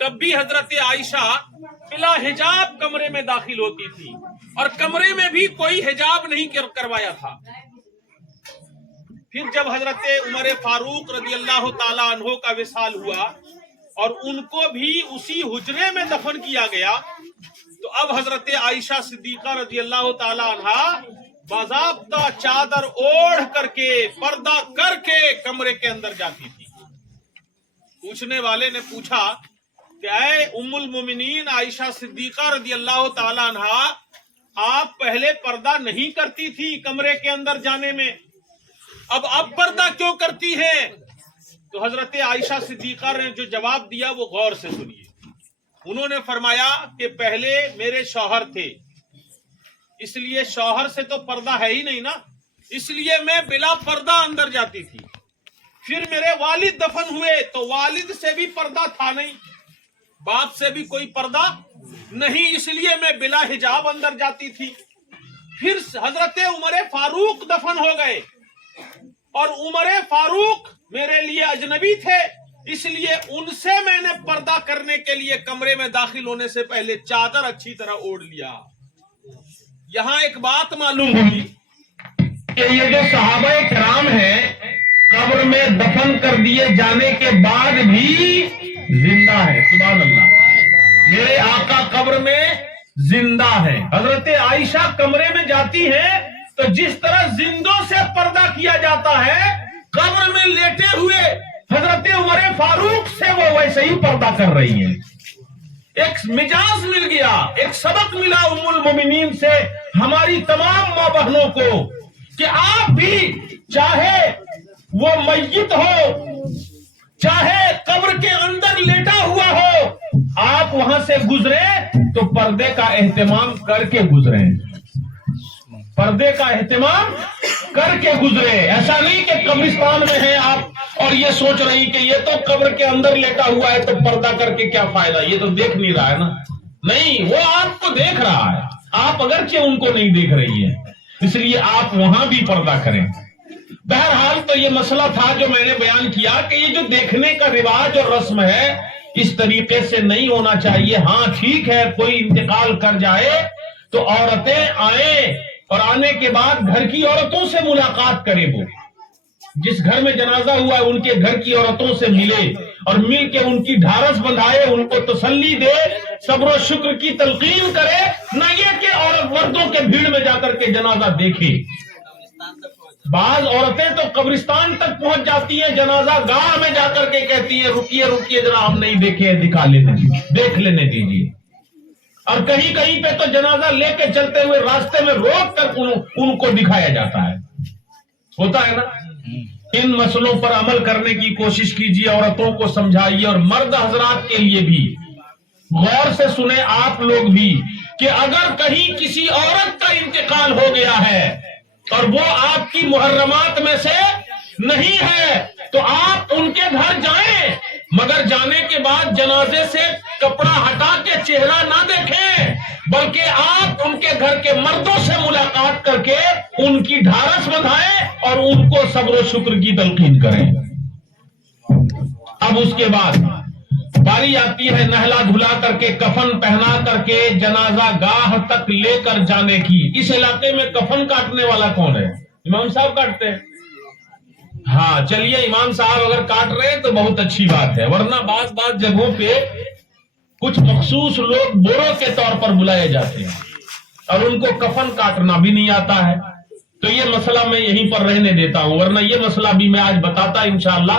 تب بھی حضرت عائشہ بلا حجاب کمرے میں داخل ہوتی تھی اور کمرے میں بھی کوئی حجاب نہیں کروایا تھا۔ پھر جب حضرت عمر فاروق رضی اللہ تعالی عنہ کا وصال ہوا اور ان کو بھی اسی حجرے میں دفن کیا گیا، تو اب حضرت عائشہ صدیقہ رضی اللہ تعالی عنہ باضابطہ چادر اوڑھ کر کے پردہ کر کے کمرے کے اندر جاتی تھی۔ پوچھنے والے نے پوچھا کہ اے ام المومنین عائشہ صدیقہ رضی اللہ تعالی عنہ، آپ پہلے پردہ نہیں کرتی تھی کمرے کے اندر جانے میں، اب پردہ کیوں کرتی ہیں؟ تو حضرت عائشہ صدیقہ نے جو جواب دیا وہ غور سے سنیے۔ انہوں نے فرمایا کہ پہلے میرے شوہر تھے، اس لیے شوہر سے تو پردہ ہے ہی نہیں نا، اس لیے میں بلا پردہ اندر جاتی تھی۔ پھر میرے والد دفن ہوئے تو والد سے بھی پردہ تھا نہیں، باپ سے بھی کوئی پردہ نہیں، اس لیے میں بلا حجاب اندر جاتی تھی۔ پھر حضرت عمر فاروق دفن ہو گئے اور عمر فاروق میرے لیے اجنبی تھے، اس لیے ان سے میں نے پردہ کرنے کے لیے کمرے میں داخل ہونے سے پہلے چادر اچھی طرح اوڑھ لیا۔ یہاں ایک بات معلوم ہوگی کہ یہ جو صحابہ کرام ہیں قبر میں دفن کر دیے جانے کے بعد بھی زندہ ہے۔ سبحان اللہ، میرے آقا قبر میں زندہ ہے۔ حضرت عائشہ کمرے میں جاتی ہے تو جس طرح زندوں سے پردہ کیا جاتا ہے، قبر میں لیٹے ہوئے حضرت عمر فاروق سے وہ ویسے ہی پردہ کر رہی ہیں۔ ایک مجاز مل گیا، ایک سبق ملا ام المومنین سے ہماری تمام ماں بہنوں کو کہ آپ بھی چاہے وہ میت ہو، چاہے قبر کے اندر لیٹا ہوا ہو، آپ وہاں سے گزرے تو پردے کا اہتمام کر کے گزریں، پردے کا اہتمام کر کے گزرے۔ ایسا نہیں کہ قبرستان میں ہیں آپ اور یہ سوچ رہی کہ یہ تو قبر کے اندر لیٹا ہوا ہے تو پردہ کر کے کیا فائدہ، یہ تو دیکھ نہیں رہا ہے نا۔ نہیں، وہ آپ کو دیکھ رہا ہے، آپ اگرچہ ان کو نہیں دیکھ رہی ہے، اس لیے آپ وہاں بھی پردہ کریں۔ بہرحال تو یہ مسئلہ تھا جو میں نے بیان کیا کہ یہ جو دیکھنے کا رواج اور رسم ہے اس طریقے سے نہیں ہونا چاہیے۔ ہاں ٹھیک ہے، کوئی انتقال کر جائے تو عورتیں آئیں اور آنے کے بعد گھر کی عورتوں سے ملاقات کرے، وہ جس گھر میں جنازہ ہوا ہے ان کے گھر کی عورتوں سے ملے اور مل کے ان کی ڈھارس بندھائے، ان کو تسلی دے، صبر و شکر کی تلقین کرے، نہ یہ کہ عورت مردوں کے بھیڑ میں جا کر کے جنازہ دیکھے۔ بعض عورتیں تو قبرستان تک پہنچ جاتی ہیں، جنازہ گاہ میں جا کر کے کہتی ہیں رکیے رکیے ذرا ہم نہیں دیکھے، دکھا لینے دیکھ لینے دیجیے۔ اور کہیں کہیں پہ تو جنازہ لے کے چلتے ہوئے راستے میں روک کر ان کو دکھایا جاتا ہے، ہوتا ہے نا۔ ان مسئلوں پر عمل کرنے کی کوشش کیجیے، عورتوں کو سمجھائیے، اور مرد حضرات کے لیے بھی غور سے سنیں آپ لوگ بھی کہ اگر کہیں کسی عورت کا انتقال ہو گیا ہے اور وہ آپ کی محرمات میں سے نہیں ہے تو آپ ان کے گھر جائیں، مگر جانے کے بعد جنازے سے کپڑا ہٹا کے چہرہ نہ دیکھیں، بلکہ آپ ان کے گھر کے مردوں سے ملاقات کر کے ان کی ڈھارس بندھائیں اور ان کو صبر و شکر کی تلقین کریں۔ اب اس کے بعد باری آتی ہے نہلا دھلا کر کے کفن پہنا کر کے جنازہ گاہ تک لے کر جانے کی۔ اس علاقے میں کفن کاٹنے والا کون ہے؟ امام صاحب کاٹتے ہیں؟ ہاں چلیے، امام صاحب اگر کاٹ رہے ہیں تو بہت اچھی بات ہے، ورنہ بعض جگہوں پہ کچھ مخصوص لوگ بورو کے طور پر بلائے جاتے ہیں اور ان کو کفن کاٹنا بھی نہیں آتا ہے، تو یہ مسئلہ میں یہیں پر رہنے دیتا ہوں، ورنہ یہ مسئلہ بھی میں آج بتاتا انشاءاللہ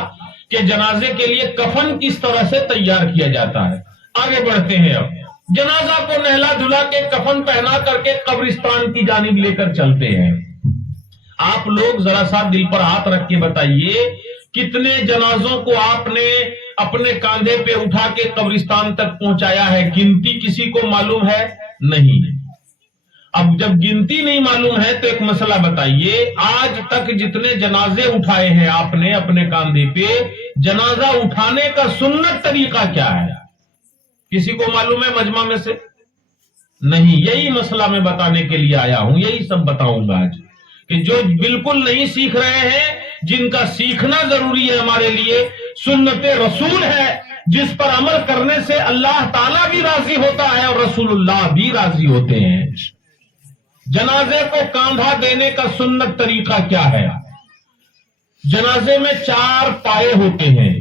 کہ جنازے کے لیے کفن کس طرح سے تیار کیا جاتا ہے۔ آگے بڑھتے ہیں، اب جنازہ کو نہلا دھلا کے کفن پہنا کر کے قبرستان کی جانب لے کر چلتے ہیں۔ آپ لوگ ذرا سا دل پر ہاتھ رکھ کے بتائیے کتنے جنازوں کو آپ نے اپنے کاندھے پہ اٹھا کے قبرستان تک پہنچایا ہے؟ گنتی کسی کو معلوم ہے؟ نہیں۔ اب جب گنتی نہیں معلوم ہے تو ایک مسئلہ بتائیے، آج تک جتنے جنازے اٹھائے ہیں آپ نے اپنے کاندھے پہ، جنازہ اٹھانے کا سنت طریقہ کیا ہے؟ کسی کو معلوم ہے مجمع میں سے؟ نہیں۔ یہی مسئلہ میں بتانے کے لیے آیا ہوں، یہی سب بتاؤں گا آج، کہ جو بالکل نہیں سیکھ رہے ہیں، جن کا سیکھنا ضروری ہے ہمارے لیے، سنت رسول ہے جس پر عمل کرنے سے اللہ تعالیٰ بھی راضی ہوتا ہے اور رسول اللہ بھی راضی ہوتے ہیں۔ جنازے کو کاندھا دینے کا سنت طریقہ کیا ہے؟ جنازے میں 4 پائے ہوتے ہیں،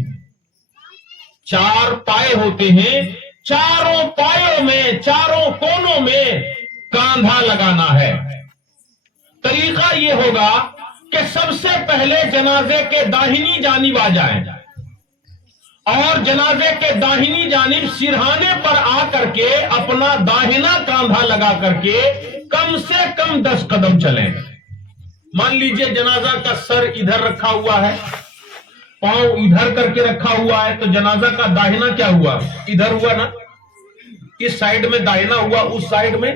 4 پائے ہوتے ہیں، چاروں پایوں میں، چاروں کونوں میں کاندھا لگانا ہے۔ طریقہ یہ ہوگا کہ سب سے پہلے جنازے کے داہنی جانب آ جائیں اور جنازے کے داہنی جانب سرہانے پر آ کر کے اپنا داہنا کاندھا لگا کر کے کم سے کم 10 قدم چلیں۔ مان لیجئے جنازہ کا سر ادھر رکھا ہوا ہے، پاؤں ادھر کر کے رکھا ہوا ہے، تو جنازہ کا داہنا کیا ہوا؟ ادھر ہوا نا، اس سائیڈ میں داہنا ہوا، اس سائیڈ میں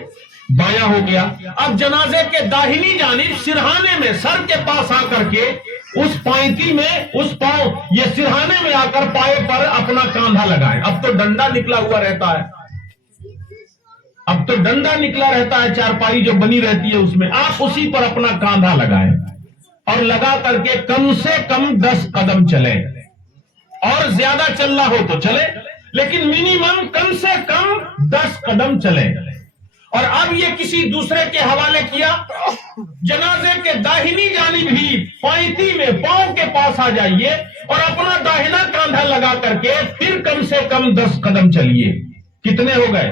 بایاں ہو گیا۔ اب جنازے کے داہنی جانب سرہانے میں سر کے پاس آ کر کے اس پائتی میں، اس پاؤں یہ سرہانے میں آ کر پائے پر اپنا کاندھا لگائیں۔ اب تو ڈنڈا نکلا ہوا رہتا ہے، اب تو ڈنڈا نکلا رہتا ہے، چارپائی جو بنی رہتی ہے اس میں، آپ اسی پر اپنا کاندھا لگائیں اور لگا کر کے کم سے کم 10 قدم چلیں، اور زیادہ چلنا ہو تو چلیں، لیکن منیمم کم سے کم 10 قدم چلیں۔ اور اب یہ کسی دوسرے کے حوالے کیا، جنازے کے داہنی جانب ہی پائتی میں پاؤں کے پاس آ جائیے اور اپنا داہنا کاندھا لگا کر کے پھر کم سے کم 10 قدم چلیے۔ کتنے ہو گئے؟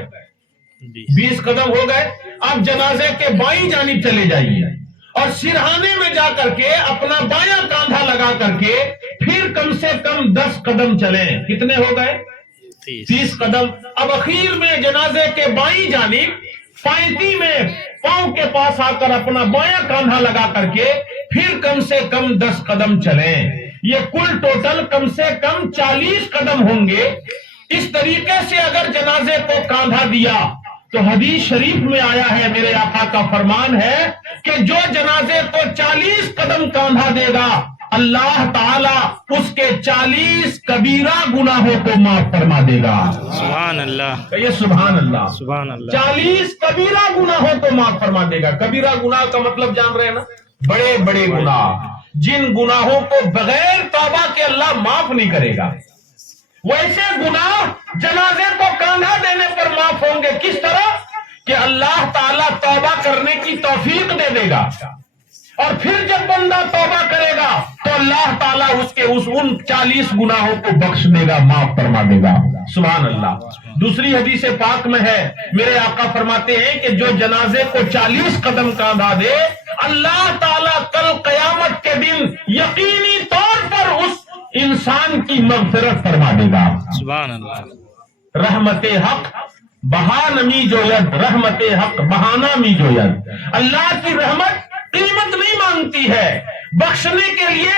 20 قدم ہو گئے۔ اب جنازے کے بائیں جانب چلے جائیے اور سرہانے میں جا کر کے اپنا بایاں کاندھا لگا کر کے پھر کم سے کم 10 قدم چلیں۔ کتنے ہو گئے؟ 30 قدم۔ اب اخیر میں جنازے کے بائیں جانب پائتی میں پاؤں کے پاس آ کر اپنا بایاں کاندھا لگا کر کے پھر کم سے کم 10 قدم چلیں۔ یہ کل ٹوٹل کم سے کم 40 قدم ہوں گے۔ اس طریقے سے اگر جنازے کو کاندھا دیا تو حدیث شریف میں آیا ہے، میرے آقا کا فرمان ہے کہ جو جنازے کو 40 قدم کاندھا دے گا، اللہ تعالیٰ اس کے 40 کبیرہ گناہوں کو معاف فرما دے گا۔ سبحان اللہ، یہ سبحان اللہ، سبحان اللہ۔ 40 کبیرہ گناہوں کو معاف فرما دے گا۔ کبیرہ گناہ کا مطلب جان رہے ہیں نا؟ بڑے بڑے گناہ، جن گناہوں کو بغیر توبہ کے اللہ معاف نہیں کرے گا، ویسے گناہ جنازے کو کاندھا دینے پر معاف ہوں گے۔ کس طرح کہ اللہ تعالیٰ توبہ کرنے کی توفیق دے دے گا، اور پھر جب بندہ توبہ کرے گا تو اللہ تعالیٰ اس کے ان 40 گناہوں کو بخش دے گا، معاف فرما دے گا۔ سبحان اللہ۔ دوسری حدیث پاک میں ہے، میرے آقا فرماتے ہیں کہ جو جنازے کو 40 قدم کاندھا دے، اللہ تعالیٰ کل قیامت کے دن یقینی طور پر اس انسان کی مغفرت فرما دے گا۔ سبحان اللہ۔ رحمت حق بہانمی جوید، رحمت حق بہانامی جوید۔ اللہ کی رحمت قیمت نہیں مانگتی ہے، بخشنے کے لیے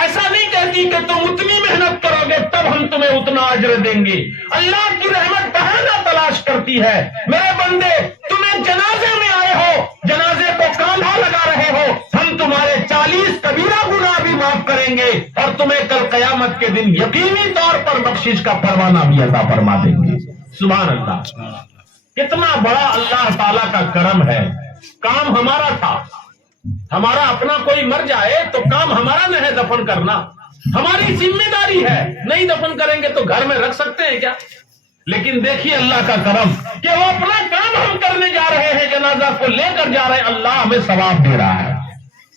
ایسا نہیں کہتی کہ تم اتنی محنت کرو گے تب ہم تمہیں اتنا اجر دیں گے۔ اللہ کی رحمت بہانہ تلاش کرتی ہے، میرے بندے تمہیں جنازے میں آئے ہو، جنازے کو کاندھا لگا رہے ہو، ہم تمہارے 40 کبیرہ گناہ بھی معاف کریں گے اور تمہیں کل قیامت کے دن یقینی طور پر بخشش کا پروانہ بھی عطا فرما دیں گے۔ سبحان اللہ۔ کتنا بڑا اللہ تعالیٰ کا کرم ہے۔ کام ہمارا تھا، ہمارا اپنا کوئی مر جائے تو کام ہمارا نہ ہے دفن کرنا، ہماری ذمہ داری ہے۔ نہیں دفن کریں گے تو گھر میں رکھ سکتے ہیں کیا؟ لیکن دیکھیے اللہ کا کرم کہ وہ اپنا کام ہم کرنے جا رہے ہیں، جنازہ کو لے کر جا رہے ہیں، اللہ ہمیں ثواب دے رہا ہے۔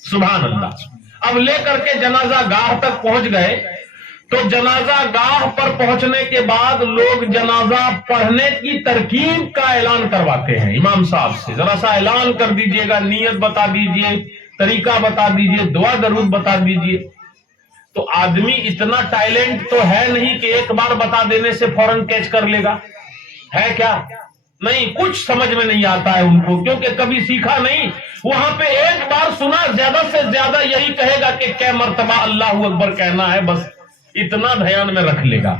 سبحان اللہ۔ اب لے کر کے جنازہ گاہ تک پہنچ گئے تو جنازہ گاہ پر پہنچنے کے بعد لوگ جنازہ پڑھنے کی ترکیب کا اعلان کرواتے ہیں امام صاحب سے، ذرا سا اعلان کر دیجئے گا، نیت بتا دیجئے، طریقہ بتا دیجئے، دعا درود بتا دیجئے۔ تو آدمی اتنا ٹیلنٹ تو ہے نہیں کہ ایک بار بتا دینے سے فوراً کیچ کر لے گا، ہے کیا؟ نہیں، کچھ سمجھ میں نہیں آتا ہے ان کو، کیونکہ کبھی سیکھا نہیں۔ وہاں پہ ایک بار سنا، زیادہ سے زیادہ یہی کہے گا کہ کیا مرتبہ اللہ اکبر کہنا ہے، بس اتنا دھیان میں رکھ لے گا۔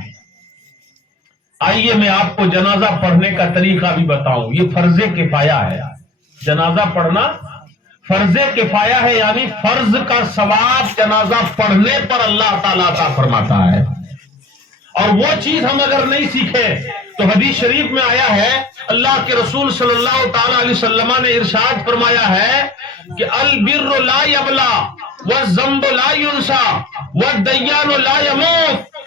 آئیے میں آپ کو جنازہ پڑھنے کا طریقہ بھی بتاؤں۔ یہ فرض کفایہ ہے، جنازہ پڑھنا فرض کفایہ ہے، یعنی فرض کا ثواب جنازہ پڑھنے پر اللہ تعالیٰ عطا فرماتا ہے۔ اور وہ چیز ہم اگر نہیں سیکھیں تو حدیث شریف میں آیا ہے، اللہ کے رسول صلی اللہ تعالی علیہ وسلم نے ارشاد فرمایا ہے کہ البر لا یبلا والذنب لا ینسا والدیان لا یموت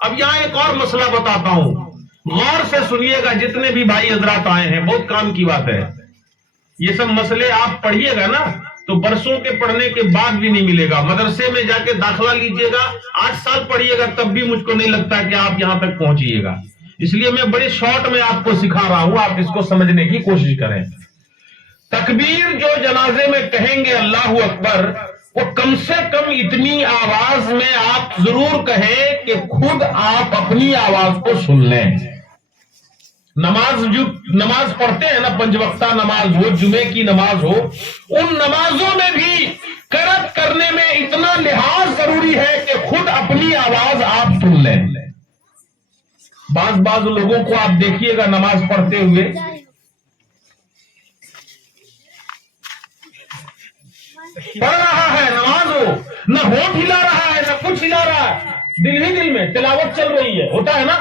اب یہاں ایک اور مسئلہ بتاتا ہوں، غور سے سنیے گا جتنے بھی بھائی حضرات آئے ہیں، بہت کام کی بات ہے. یہ سب مسئلے آپ پڑھیے گا نا تو برسوں کے پڑھنے کے بعد بھی نہیں ملے گا. مدرسے میں جا کے داخلہ لیجئے گا، 8 سال پڑھیے گا، تب بھی مجھ کو نہیں لگتا کہ آپ یہاں تک پہنچیے گا. اس لیے میں بڑے شارٹ میں آپ کو سکھا رہا ہوں، آپ اس کو سمجھنے کی کوشش کریں. تکبیر جو جنازے میں کہیں گے اللہ اکبر، وہ کم سے کم اتنی آواز میں آپ ضرور کہیں کہ خود آپ اپنی آواز کو سن لیں. نماز پڑھتے ہیں نا، 5 وقتہ نماز ہو، جمعے کی نماز ہو، ان نمازوں میں بھی قرأت کرنے میں اتنا لحاظ ضروری ہے کہ خود اپنی آواز آپ سن لیں. بعض لوگوں کو آپ دیکھیے گا نماز پڑھتے ہوئے پڑھ رہا ہے، نماز ہو، نہ ہونٹ ہلا رہا ہے نہ کچھ ہلا رہا ہے، دل ہی دل میں تلاوت چل رہی ہے. ہوتا ہے نا؟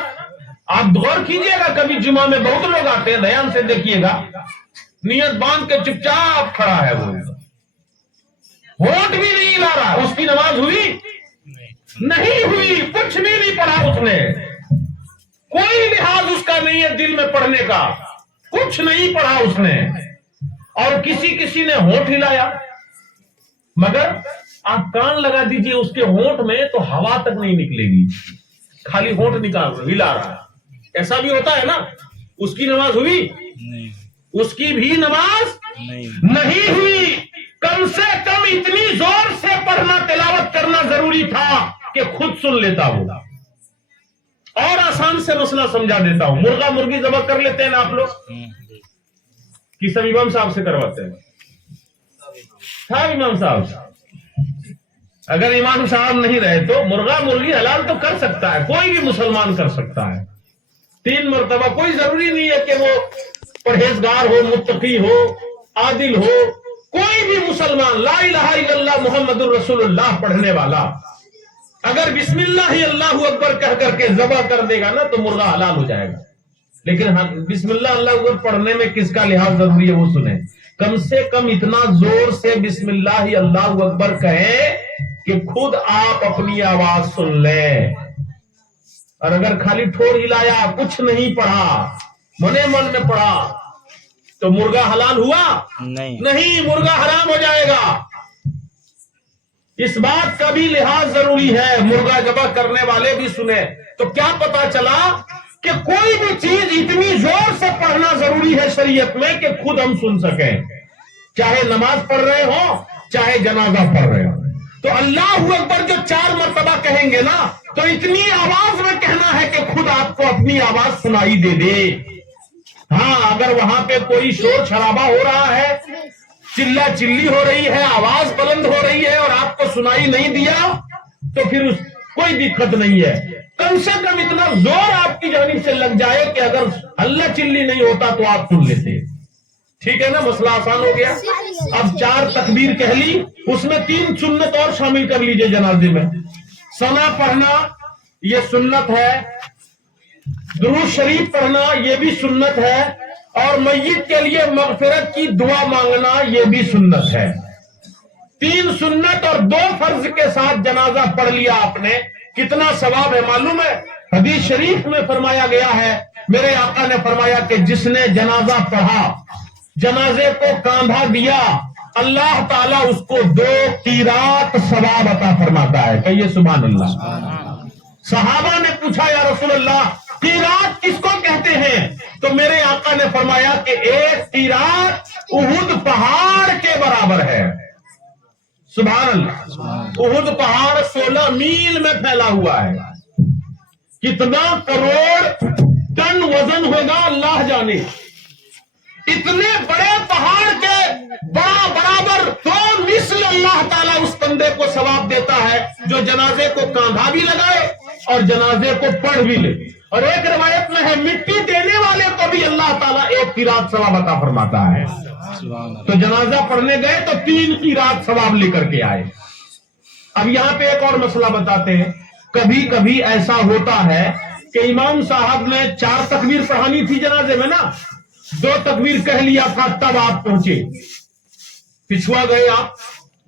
آپ غور کیجئے گا، کبھی جمعہ میں بہت لوگ آتے ہیں، دھیان سے دیکھیے گا، نیت باندھ کے چپ چاپ کھڑا ہے، وہ ہونٹ بھی نہیں ہلا رہا. اس کی نماز ہوئی؟ نہیں ہوئی. کچھ بھی نہیں پڑھا اس نے، کوئی لحاظ اس کا نہیں ہے دل میں پڑھنے کا، کچھ نہیں پڑھا اس نے. اور کسی نے ہونٹ ہلایا، مگر آپ کان لگا دیجئے اس کے ہونٹ میں تو ہوا تک نہیں نکلے گی، خالی ہونٹ نکال رہا، ہلا رہا. ایسا بھی ہوتا ہے نا؟ اس کی نماز ہوئی؟ اس کی بھی نماز نہیں ہوئی. کم سے کم اتنی زور سے پڑھنا، تلاوت کرنا ضروری تھا کہ خود سن لیتا ہوں. اور آسان سے مسئلہ سمجھا دیتا ہوں. مرغا مرغی ذبح کر لیتے ہیں نا آپ لوگ، کہ سب امام صاحب سے کرواتے ہیں؟ صاحب امام صاحب، اگر امام صاحب نہیں رہے تو مرغا مرغی حلال تو کر سکتا ہے، کوئی بھی مسلمان کر سکتا ہے 3 مرتبہ. کوئی ضروری نہیں ہے کہ وہ پرہیزگار ہو، متقی ہو، عادل ہو. کوئی بھی مسلمان لا الہ الا اللہ محمد الرسول اللہ پڑھنے والا اگر بسم اللہ اللہ اکبر کہہ کر کے ذبح کر دے گا نا تو مرغا حلال ہو جائے گا. لیکن بسم اللہ اللہ اکبر پڑھنے میں کس کا لحاظ ضروری ہے وہ سنیں. کم سے کم اتنا زور سے بسم اللہ اللہ اکبر کہیں کہ خود آپ اپنی آواز سن لیں. اور اگر خالی ٹھوڑ ہلایا، کچھ نہیں پڑھا، من میں پڑھا، تو مرغا حلال ہوا؟ نہیں، مرغا حرام ہو جائے گا. اس بات کا بھی لحاظ ضروری ہے، مرغا ذبح کرنے والے بھی سنیں. تو کیا پتا چلا کہ کوئی بھی چیز اتنی زور سے پڑھنا ضروری ہے شریعت میں کہ خود ہم سن سکیں، چاہے نماز پڑھ رہے ہوں چاہے جنازہ پڑھ رہے ہوں. تو اللہ اکبر جو 4 مرتبہ کہیں گے نا تو اتنی آواز میں کہنا ہے کہ خود آپ کو اپنی آواز سنائی دے دے. ہاں، اگر وہاں پہ کوئی شور شرابہ ہو رہا ہے، چلا چلی ہو رہی ہے، آواز بلند ہو رہی ہے اور آپ کو سنائی نہیں دیا تو پھر کوئی دقت نہیں ہے. کم سے کم اتنا زور آپ کی جانب سے لگ جائے کہ اگر اللہ چلی نہیں ہوتا تو آپ سن لیتے. ٹھیک ہے نا؟ مسئلہ آسان ہو گیا. اب 4 تکبیر کہہ لی، اس میں 3 سنت اور شامل کر لیجئے جنازے میں. ثنا پڑھنا یہ سنت ہے، درود شریف پڑھنا یہ بھی سنت ہے، اور میت کے لیے مغفرت کی دعا مانگنا یہ بھی سنت ہے. 3 سنت اور 2 فرض کے ساتھ جنازہ پڑھ لیا آپ نے، کتنا ثواب ہے معلوم ہے؟ حدیث شریف میں فرمایا گیا ہے، میرے آقا نے فرمایا کہ جس نے جنازہ پڑھا، جنازے کو کاندھا دیا، اللہ تعالیٰ اس کو 2 قیرات ثواب عطا فرماتا ہے. کہیے سبحان اللہ. صحابہ نے پوچھا یا رسول اللہ قیرات کس کو کہتے ہیں؟ تو میرے آقا نے فرمایا کہ 1 قیرات احد پہاڑ کے برابر ہے. سبحان اللہ. احد پہاڑ 16 میل میں پھیلا ہوا ہے. کتنا کروڑ ٹن وزن ہوگا اللہ جانے. اتنے بڑے پہاڑ کے برابر 2 مثل اللہ تعالیٰ اس بندے کو ثواب دیتا ہے جو جنازے کو کاندھا بھی لگائے اور جنازے کو پڑھ بھی لے. اور ایک روایت میں ہے مٹی دینے والے کو بھی اللہ تعالیٰ 1 قیرات ثواب عطا فرماتا ہے. تو جنازہ پڑھنے گئے تو 3 قیرات ثواب لے کر کے آئے. اب یہاں پہ ایک اور مسئلہ بتاتے ہیں. کبھی کبھی ایسا ہوتا ہے کہ امام صاحب نے 4 تکبیر پڑھانی تھی جنازے میں نا، 2 تکبیر کہہ لیا تھا، تب آپ پہنچے، پچھوا گئے آپ،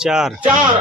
4।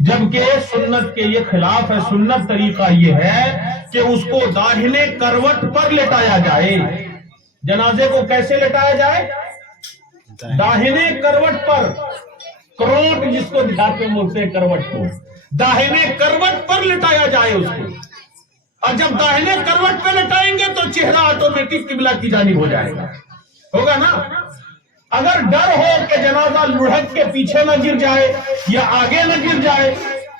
جبکہ سنت کے یہ خلاف ہے. سنت طریقہ یہ ہے کہ اس کو داہنے کروٹ پر لٹایا جائے. جنازے کو کیسے لٹایا جائے؟ داہنے کروٹ پر. کروٹ جس کو دیہات میں بولتے ہیں کروٹ کو, داہنے کروٹ پر لٹایا جائے اس کو. اور جب داہنے کروٹ پہ لٹائیں گے تو چہرہ آٹومیٹک قبلہ کی جانب ہو جائے گا. ہوگا نا. اگر ڈر ہو کہ جنازہ لڑھک کے پیچھے نہ گر جائے یا آگے نہ گر جائے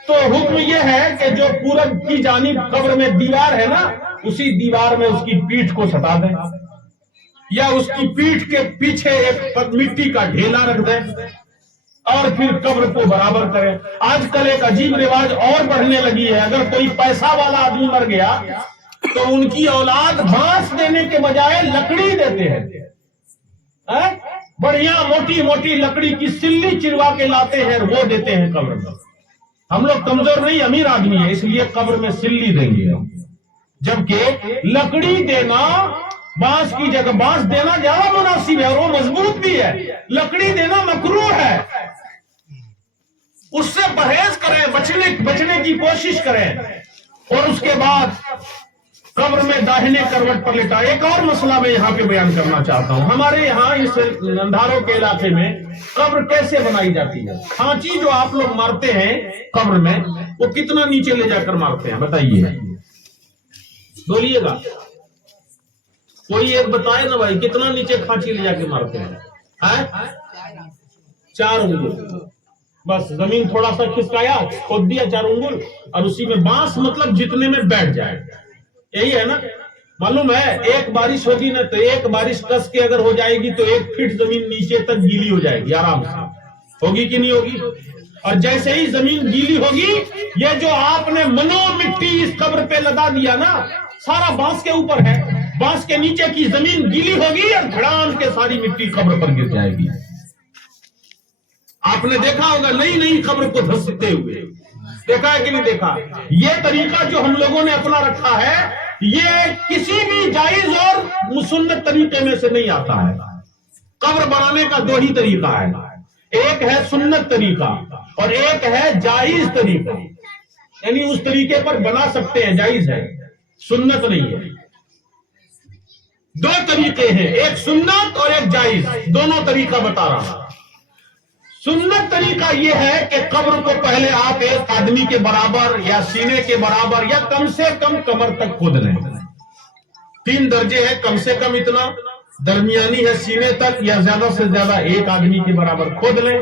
تو حکم یہ ہے کہ جو پورب کی جانب قبر میں دیوار ہے نا, اسی دیوار میں اس کی پیٹھ کو سٹا دیں, یا اس کی پیٹھ کے پیچھے ایک مٹی کا ڈھیلا رکھ دیں اور پھر قبر کو برابر کریں. آج کل ایک عجیب رواج اور بڑھنے لگی ہے. اگر کوئی پیسہ والا آدمی مر گیا تو ان کی اولاد بانس دینے کے بجائے لکڑی دیتے ہیں. بڑھیا موٹی موٹی لکڑی کی سلی چروا کے لاتے ہیں, وہ دیتے ہیں قبر میں. ہم لوگ کمزور نہیں, امیر آدمی ہے, اس لیے قبر میں سلی دیں گے. جبکہ لکڑی دینا بانس کی جگہ, بانس دینا زیادہ مناسب ہے اور وہ مضبوط بھی ہے. لکڑی دینا مکروہ ہے. اس سے پرہیز کریں, بچنے کی کوشش کریں. اور اس کے بعد قبر میں داہنے کروٹ پر لٹا. ایک اور مسئلہ میں یہاں پہ بیان کرنا چاہتا ہوں. ہمارے یہاں اس اندھاروں کے علاقے میں قبر کیسے بنائی جاتی ہے؟ کھانچی جو آپ لوگ مارتے ہیں قبر میں, وہ کتنا نیچے لے جا کر مارتے ہیں بتائیے, بولیے گا. کوئی ایک بتائے نا بھائی, کتنا نیچے کھانچی لے جا کے مارتے ہیں؟ 4 انگل. بس زمین تھوڑا سا کھسکایا, کھود دیا 4 انگل, اور اسی میں بانس مطلب جتنے میں بیٹھ جائے. یہی ہے نا. معلوم ہے ایک بارش ہوگی نا تو ایک بارش کس کے اگر ہو جائے گی تو 1 فٹ زمین نیچے تک گیلی ہو جائے گی آرام سے. ہوگی کہ نہیں ہوگی؟ اور جیسے ہی زمین گیلی ہوگی, یہ جو آپ نے منو مٹی اس قبر پہ لگا دیا نا, سارا بانس کے اوپر ہے, بانس کے نیچے کی زمین گیلی ہوگی اور دھڑام کے ساری مٹی قبر پر گر جائے گی. آپ نے دیکھا ہوگا نئی نئی قبر کو دھستے ہوئے, دیکھا ہے کہ نہیں دیکھا؟ یہ طریقہ جو ہم لوگوں نے اپنا رکھا ہے, یہ کسی بھی جائز اور سنت طریقے میں سے نہیں آتا ہے. قبر بنانے کا 2 ہی طریقہ ہے, ایک ہے سنت طریقہ اور ایک ہے جائز طریقہ. یعنی اس طریقے پر بنا سکتے ہیں, جائز ہے, سنت نہیں ہے. 2 طریقے ہیں, ایک سنت اور ایک جائز. دونوں طریقہ بتا رہا ہوں. سنت طریقہ یہ ہے کہ قبر کو پہلے آپ ایک آدمی کے برابر یا سینے کے برابر یا کم سے کم کمر تک کھود لیں. 3 درجے ہیں, کم سے کم اتنا, درمیانی ہے سینے تک, یا زیادہ سے زیادہ ایک آدمی کے برابر کھود لیں.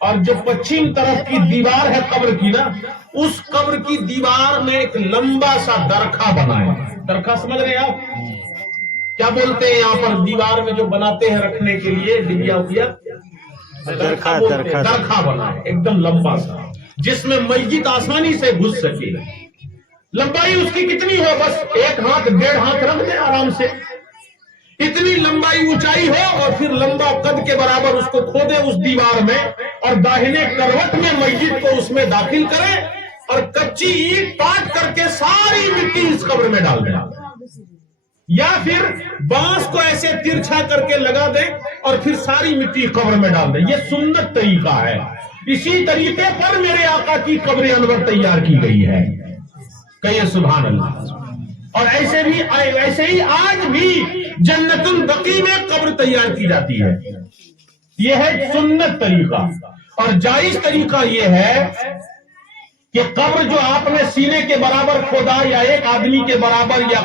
اور جو پچھم طرف کی دیوار ہے قبر کی نا, اس قبر کی دیوار میں ایک لمبا سا درخا بنائیں. درخا سمجھ رہے ہیں آپ؟ کیا بولتے ہیں یہاں پر دیوار میں جو بناتے ہیں رکھنے کے لیے ڈبیا وبیا, درخا بنا ہے ایک دم لمبا سا, جس میں میت آسانی سے گھس سکے. لمبائی اس کی کتنی ہو, بس 1 ہاتھ 1.5 ہاتھ رکھ دیں آرام سے. اتنی لمبائی اونچائی ہو اور پھر لمبا قد کے برابر اس کو کھودے اس دیوار میں, اور داہنے کروٹ میں میت کو اس میں داخل کریں اور کچی اینٹ کاٹ کر کے ساری مٹی اس قبر میں ڈال دیں, یا پھر بانس کو ایسے ترچھا کر کے لگا دیں اور پھر ساری مٹی قبر میں ڈال دیں. یہ سنت طریقہ ہے. اسی طریقے پر میرے آقا کی قبر انور تیار کی گئی ہے. کہیے سبحان اللہ. اور ایسے ہی آج بھی جنت البقیع میں قبر تیار کی جاتی ہے. یہ ہے سنت طریقہ. اور جائز طریقہ یہ ہے کہ قبر جو آپ نے سینے کے برابر کھودا یا ایک آدمی کے برابر یا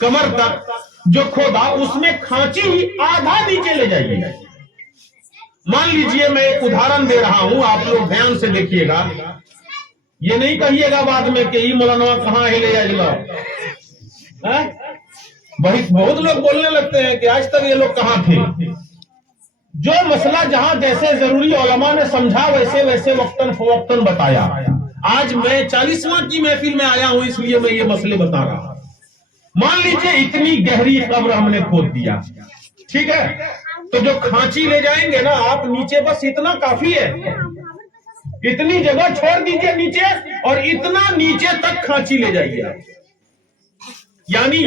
کمر تک جو کھودا, اس میں کھانچی آدھا نیچے لے جائیے. مان لیجئے میں ایک ادھارن دے رہا ہوں, آپ لوگ دھیان سے دیکھیے گا. یہ نہیں کہیے گا بعد میں کہ یہ مولانا کہاں ہے لے جاؤ. بہت لوگ بولنے لگتے ہیں کہ آج تک یہ لوگ کہاں تھے. جو مسئلہ جہاں جیسے ضروری علماء نے سمجھا ویسے وقتاً فوقتاً بتایا. آج میں 40واں کی محفل میں آیا ہوں, اس لیے میں یہ مسئلے بتا رہا ہوں. مان لیجئے اتنی گہری قبر ہم نے کھود دیا, ٹھیک ہے, تو جو کھانچی لے جائیں گے نا آپ نیچے, بس اتنا کافی ہے. اتنی جگہ چھوڑ دیجئے نیچے اور اتنا نیچے تک کھانچی لے جائیے آپ. یعنی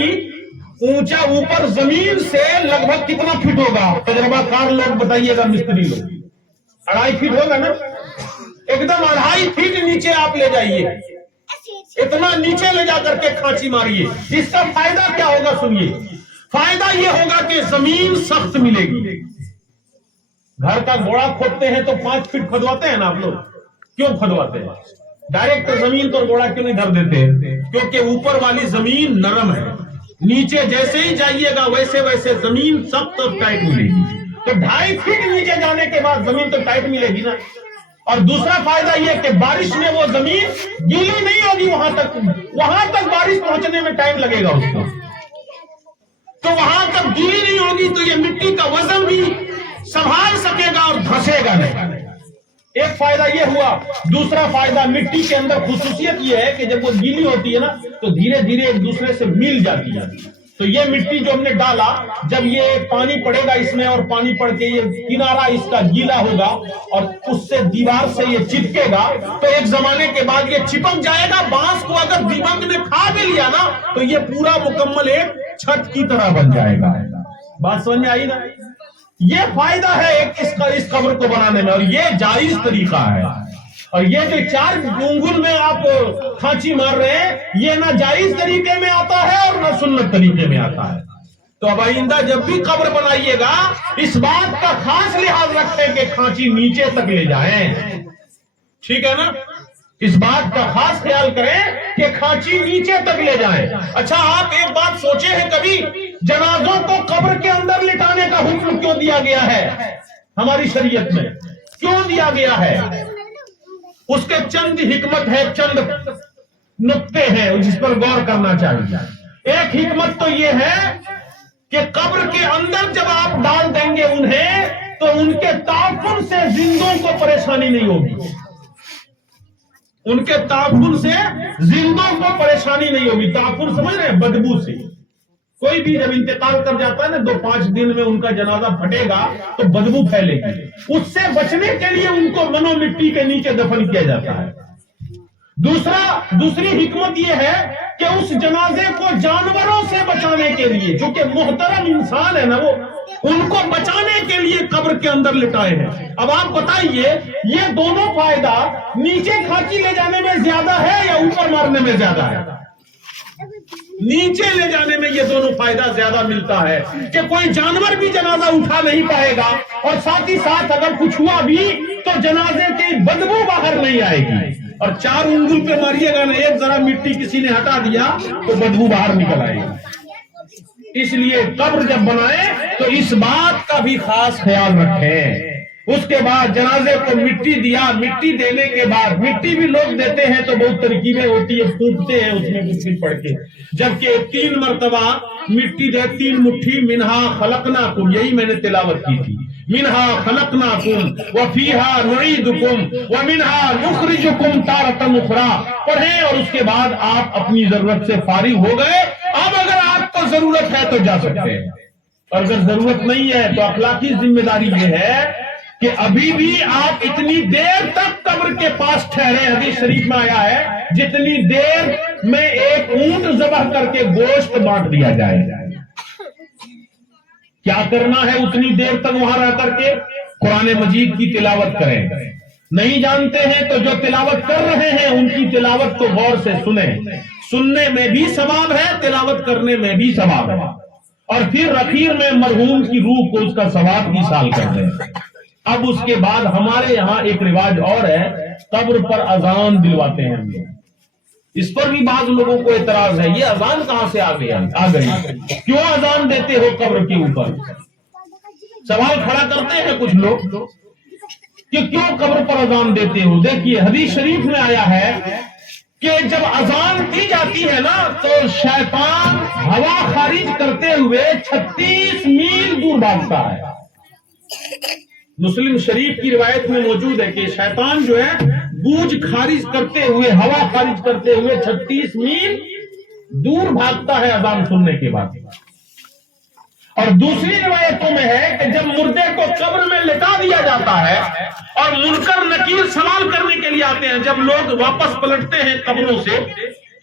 اونچا اوپر زمین سے لگ بھگ کتنا فٹ ہوگا؟ تجربہ کار لوگ بتائیے گا, مستری لوگ. 2.5 فٹ ہوگا نا. ایک دم 2.5 فٹ نیچے آپ لے جائیے, اتنا نیچے لے جا کر کے کھانچی ماریے. اس کا فائدہ کیا ہوگا سنیے. فائدہ یہ ہوگا کہ زمین سخت ملے گی. گھر کا گوڑا کھودتے ہیں تو 5 فٹ کھدواتے ہیں نا آپ لوگ, کیوں کھدواتے ہیں؟ ڈائریکٹ زمین پر گوڑا کیوں نہیں دھر دیتے؟ کیونکہ اوپر والی زمین نرم ہے, نیچے جیسے ہی جائیے گا ویسے ویسے زمین سخت اور ٹائٹ ملے گی. تو 2.5 فٹ نیچے جانے کے بعد زمین تو ٹائٹ ملے گی نا. اور دوسرا فائدہ یہ کہ بارش میں وہ زمین گیلی نہیں ہوگی, وہاں تک بارش پہنچنے میں ٹائم لگے گا اس کو, تو وہاں تک گیلی نہیں ہوگی, تو یہ مٹی کا وزن بھی سنبھال سکے گا اور دھسے گا نہیں. ایک فائدہ یہ ہوا. دوسرا فائدہ, مٹی کے اندر خصوصیت یہ ہے کہ جب وہ گیلی ہوتی ہے نا تو دھیرے دھیرے ایک دوسرے سے مل جاتی ہے. تو یہ مٹی جو ہم نے ڈالا, جب یہ پانی پڑے گا اس میں اور پانی پڑ کے یہ کنارہ اس کا گیلا ہوگا اور اس سے دیوار سے یہ چپکے گا, تو ایک زمانے کے بعد یہ چپک جائے گا. بانس کو اگر دیمک نے کھا بھی لیا نا تو یہ پورا مکمل ایک چھت کی طرح بن جائے گا. بات سمجھ میں آئی نا. یہ فائدہ ہے ایک اس قبر کو بنانے میں, اور یہ جائز طریقہ ہے. اور یہ جو 4 انگل میں آپ کھانچی مار رہے ہیں, یہ نہ جائز طریقے میں آتا ہے اور نہ سنت طریقے میں آتا ہے. تو اب آئندہ جب بھی قبر بنائیے گا اس بات کا خاص لحاظ رکھیں کہ کھانچی نیچے تک لے جائیں. ٹھیک ہے نا, اس بات کا خاص خیال کریں کہ کھانچی نیچے تک لے جائیں. اچھا, آپ ایک بات سوچے ہیں کبھی, جنازوں کو قبر کے اندر لٹانے کا حکم کیوں دیا گیا ہے ہماری شریعت میں؟ کیوں دیا گیا ہے؟ اس کے چند حکمت ہے, چند نقطے ہیں جس پر غور کرنا چاہیے. ایک حکمت تو یہ ہے کہ قبر کے اندر جب آپ ڈال دیں گے انہیں, تو ان کے تعفن سے زندوں کو پریشانی نہیں ہوگی. ان کے تعفن سے زندوں کو پریشانی نہیں ہوگی. تعفن سمجھ رہے ہیں؟ بدبو سے. کوئی بھی جب انتقال کر جاتا ہے نا 2-5 دن میں ان کا جنازہ پھٹے گا تو بدبو پھیلے گی. اس سے بچنے کے لیے ان کو منو مٹی کے نیچے دفن کیا جاتا ہے. دوسری حکمت یہ ہے کہ اس جنازے کو جانوروں سے بچانے کے لیے, جو کہ محترم انسان ہے نا, وہ ان کو بچانے کے لیے قبر کے اندر لٹائے ہیں. اب آپ بتائیے, یہ دونوں فائدہ نیچے کھانچی لے جانے میں زیادہ ہے یا اوپر مارنے میں زیادہ ہے؟ نیچے لے جانے میں یہ دونوں فائدہ زیادہ ملتا ہے کہ کوئی جانور بھی جنازہ اٹھا نہیں پائے گا, اور ساتھ ہی ساتھ اگر کچھ ہوا بھی تو جنازے کی بدبو باہر نہیں آئے گی. اور 4 انگل پہ ماریے گا نا, ایک ذرا مٹی کسی نے ہٹا دیا تو بدبو باہر نکل آئے گی. اس لیے قبر جب بنائے تو اس بات کا بھی خاص خیال رکھیں. اس کے بعد جنازے کو مٹی دیا, مٹی دینے کے بعد, مٹی بھی لوگ دیتے ہیں تو بہت ترکیبیں ہوتی ہے, پھونکتے ہیں اس میں کچھ پڑھ کے, جبکہ 3 مرتبہ مٹی دے, 3 مٹھی. منہا خلقناکم, یہی میں نے تلاوت کی تھی, منہا خلقناکم وفیہا نعیدکم ومنہا نخرجکم تارۃ اخری. پڑھیں اور اس کے بعد آپ اپنی ضرورت سے فارغ ہو گئے. اب اگر آپ کو ضرورت ہے تو جا سکتے ہیں, اور اگر ضرورت نہیں ہے تو اخلاقی ذمہ داری یہ ہے کہ ابھی بھی آپ اتنی دیر تک قبر کے پاس ٹھہرے. حدیث شریف میں آیا ہے جتنی دیر میں ایک اونٹ ذبح کر کے گوشت بانٹ دیا جائے. کیا کرنا ہے اتنی دیر تک وہاں رہ کر کے؟ قرآن مجید کی تلاوت کریں. نہیں جانتے ہیں تو جو تلاوت کر رہے ہیں ان کی تلاوت کو غور سے سنیں. سننے میں بھی ثواب ہے, تلاوت کرنے میں بھی ثواب ہے. اور پھر اخیر میں مرحوم کی روح کو اس کا ثواب کی سال کر دیں. اب اس کے بعد ہمارے یہاں ایک رواج اور ہے, قبر پر اذان دلواتے ہیں ہم لوگ. اس پر بھی بعض لوگوں کو اعتراض ہے, یہ اذان کہاں سے آ گئی, کیوں اذان دیتے ہو قبر کے اوپر؟ سوال کھڑا کرتے ہیں کچھ لوگ کہ کیوں قبر پر اذان دیتے ہو. دیکھیے حدیث شریف میں آیا ہے کہ جب اذان دی جاتی ہے نا تو شیطان ہوا خارج کرتے ہوئے 36 میل دور بھاگتا ہے. مسلم شریف کی روایت میں موجود ہے کہ شیطان جو ہے بوجھ خارج کرتے ہوئے, ہوا خارج کرتے ہوئے 36 میل دور بھاگتا ہے اذان سننے کے بعد. اور دوسری روایتوں میں ہے کہ جب مردے کو قبر میں لٹا دیا جاتا ہے اور منکر نکیر سوال کرنے کے لیے آتے ہیں, جب لوگ واپس پلٹتے ہیں قبروں سے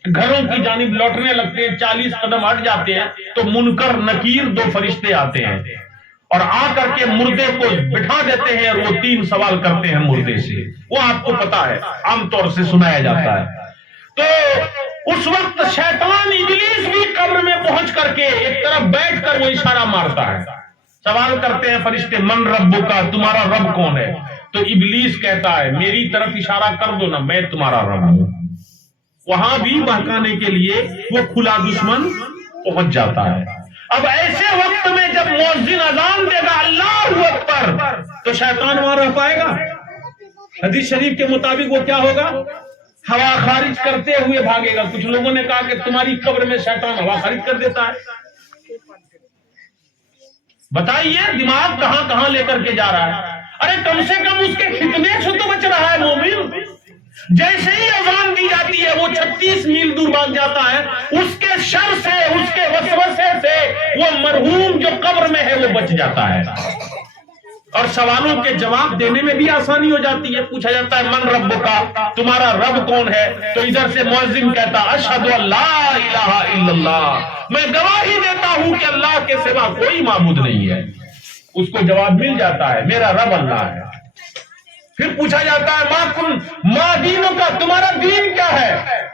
گھروں کی جانب لوٹنے لگتے ہیں, 40 قدم ہٹ جاتے ہیں, تو منکر نکیر 2 فرشتے آتے ہیں اور آ کر کے مردے کو بٹھا دیتے ہیں اور وہ 3 سوال کرتے ہیں مردے سے. وہ آپ کو پتا ہے، عام طور سے سنایا جاتا ہے. تو اس وقت شیطان ابلیس بھی قبر میں پہنچ کر کے ایک طرف بیٹھ کر وہ اشارہ مارتا ہے. سوال کرتے ہیں فرشتے، من ربک، تمہارا رب کون ہے؟ تو ابلیس کہتا ہے میری طرف اشارہ کر دو نا، میں تمہارا رب ہوں. وہاں بھی بہکانے کے لیے وہ کھلا دشمن پہنچ جاتا ہے. اب ایسے وقت میں جب مؤذن اذان دے گا اللہ اکبر، تو شیطان وہاں رہ پائے گا؟ حدیث شریف کے مطابق وہ کیا ہوگا؟ ہوا خارج کرتے ہوئے بھاگے گا. کچھ لوگوں نے کہا کہ تمہاری قبر میں شیطان ہوا خارج کر دیتا ہے. بتائیے دماغ کہاں کہاں لے کر کے جا رہا ہے. ارے کم سے کم اس کے فتنے سے تو بچ رہا ہے مومن. جیسے ہی اذان دی جاتی ہے وہ 36 میل دور بھاگ جاتا ہے. اس کے شر سے، اس کے وسوسے سے وہ مرحوم جو قبر میں ہے وہ بچ جاتا ہے. اور سوالوں کے جواب دینے میں بھی آسانی ہو جاتی ہے. پوچھا جاتا ہے من ربک، تمہارا رب کون ہے؟ تو ادھر سے مؤذن کہتا اشہد ان لا الہ الا اللہ، میں گواہی دیتا ہوں کہ اللہ کے سوا کوئی معبود نہیں ہے. اس کو جواب مل جاتا ہے میرا رب اللہ ہے. پھر پوچھا جاتا ہے ما دینوں کا، تمہارا دین کیا ہے؟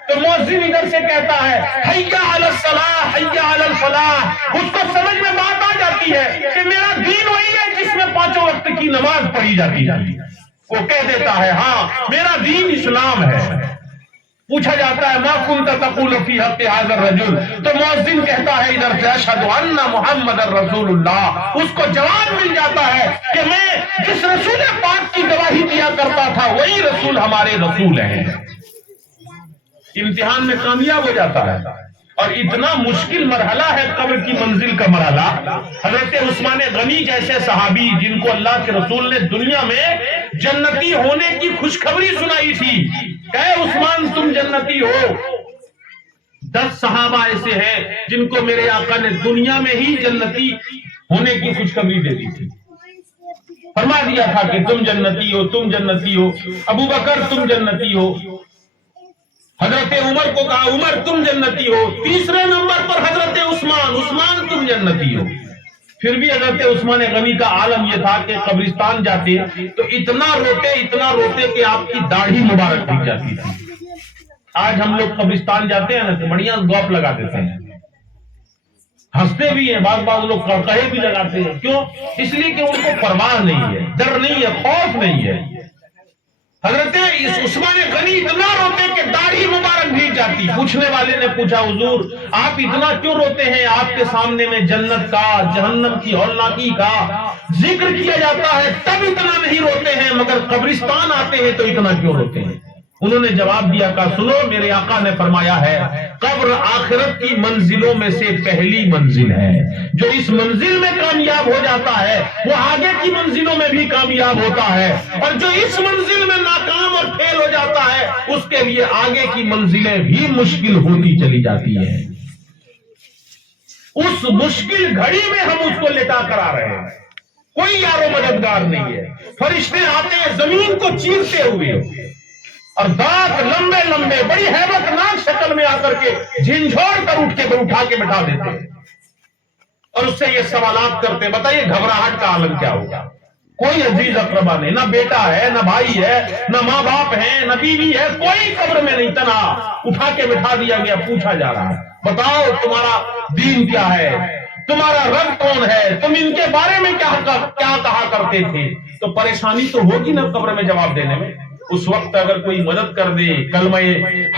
تو مؤذن ادھر سے کہتا ہے حی علی الصلاح حی علی الفلاح. اس کو سمجھ میں بات آ جاتی ہے کہ میرا دین وہی ہے جس میں 5 وقت کی نماز پڑھی جاتی ہے. وہ کہہ دیتا ہے ہاں میرا دین اسلام ہے. پوچھا جاتا ہے ما کنت تقول فی حق هذا الرجل، تو مؤذن کہتا ہے ادھر سے اشہد ان محمد رسول اللہ. اس کو جواب مل جاتا ہے کہ میں جس رسول پاک کی گواہی دیا کرتا تھا وہی رسول ہمارے رسول ہیں. امتحان میں کامیاب ہو جاتا ہے. اور اتنا مشکل مرحلہ ہے قبر کی منزل کا مرحلہ. حضرت عثمان غنی جیسے صحابی جن کو اللہ کے رسول نے دنیا میں جنتی ہونے کی خوشخبری سنائی تھی، کہ عثمان تم جنتی ہو. 10 صحابہ ایسے ہیں جن کو میرے آقا نے دنیا میں ہی جنتی ہونے کی خوشخبری دے دی تھی. فرما دیا تھا کہ تم جنتی ہو، تم جنتی ہو. ابو بکر تم جنتی ہو. حضرت عمر کو کہا عمر تم جنتی ہو. تیسرے نمبر پر حضرت عثمان تم جنتی ہو. پھر بھی حضرت عثمان غنی کا عالم یہ تھا کہ قبرستان جاتے تو اتنا روتے کہ آپ کی داڑھی مبارک دکھ جاتی تھی. آج ہم لوگ قبرستان جاتے ہیں نا تو بڑھیا گوپ لگا دیتے ہیں، ہنستے بھی ہیں، بعض لوگ کہے بھی لگاتے ہیں. کیوں؟ اس لیے کہ ان کو پرواہ نہیں ہے، ڈر نہیں ہے، خوف نہیں ہے. حضرت عثمان غنی اتنا روتے کہ داڑھی مبارک بھیگ جاتی. پوچھنے والے نے پوچھا حضور آپ اتنا کیوں روتے ہیں؟ آپ کے سامنے میں جنت کا، جہنم کی، ہولناکی کا ذکر کیا جاتا ہے تب اتنا نہیں روتے ہیں، مگر قبرستان آتے ہیں تو اتنا کیوں روتے ہیں؟ انہوں نے جواب دیا کہ سنو میرے آقا نے فرمایا ہے قبر آخرت کی منزلوں میں سے پہلی منزل ہے. جو اس منزل میں کامیاب ہو جاتا ہے وہ آگے کی منزلوں میں بھی کامیاب ہوتا ہے، اور جو اس منزل میں ناکام اور فیل ہو جاتا ہے اس کے لیے آگے کی منزلیں بھی مشکل ہوتی چلی جاتی ہیں. اس مشکل گھڑی میں ہم اس کو لٹا کر آ رہے ہیں. کوئی یار و مددگار نہیں ہے. فرشتے آتے ہیں زمین کو چیرتے ہوئے اور دانت لمبے لمبے بڑی ہیبت ناک شکل میں آ کر کے جھنجھوڑ کر اٹھا کے بٹھا دیتے ہیں اور اس سے یہ سوالات کرتے ہیں بتائیے گھبراہٹ کا عالم کیا ہوگا؟ کوئی عزیز اقربا نہیں، نہ بیٹا ہے، نہ بھائی ہے، نہ ماں باپ ہے، نہ بیوی ہے، کوئی قبر میں نہیں. تنہا اٹھا کے بٹھا دیا گیا. پوچھا جا رہا ہے بتاؤ تمہارا دین کیا ہے، تمہارا رب کون ہے، تم ان کے بارے میں کیا کہا کرتے تھے؟ تو پریشانی تو ہوگی نا قبر میں جواب دینے میں. اس وقت اگر کوئی مدد کر دے کلمہ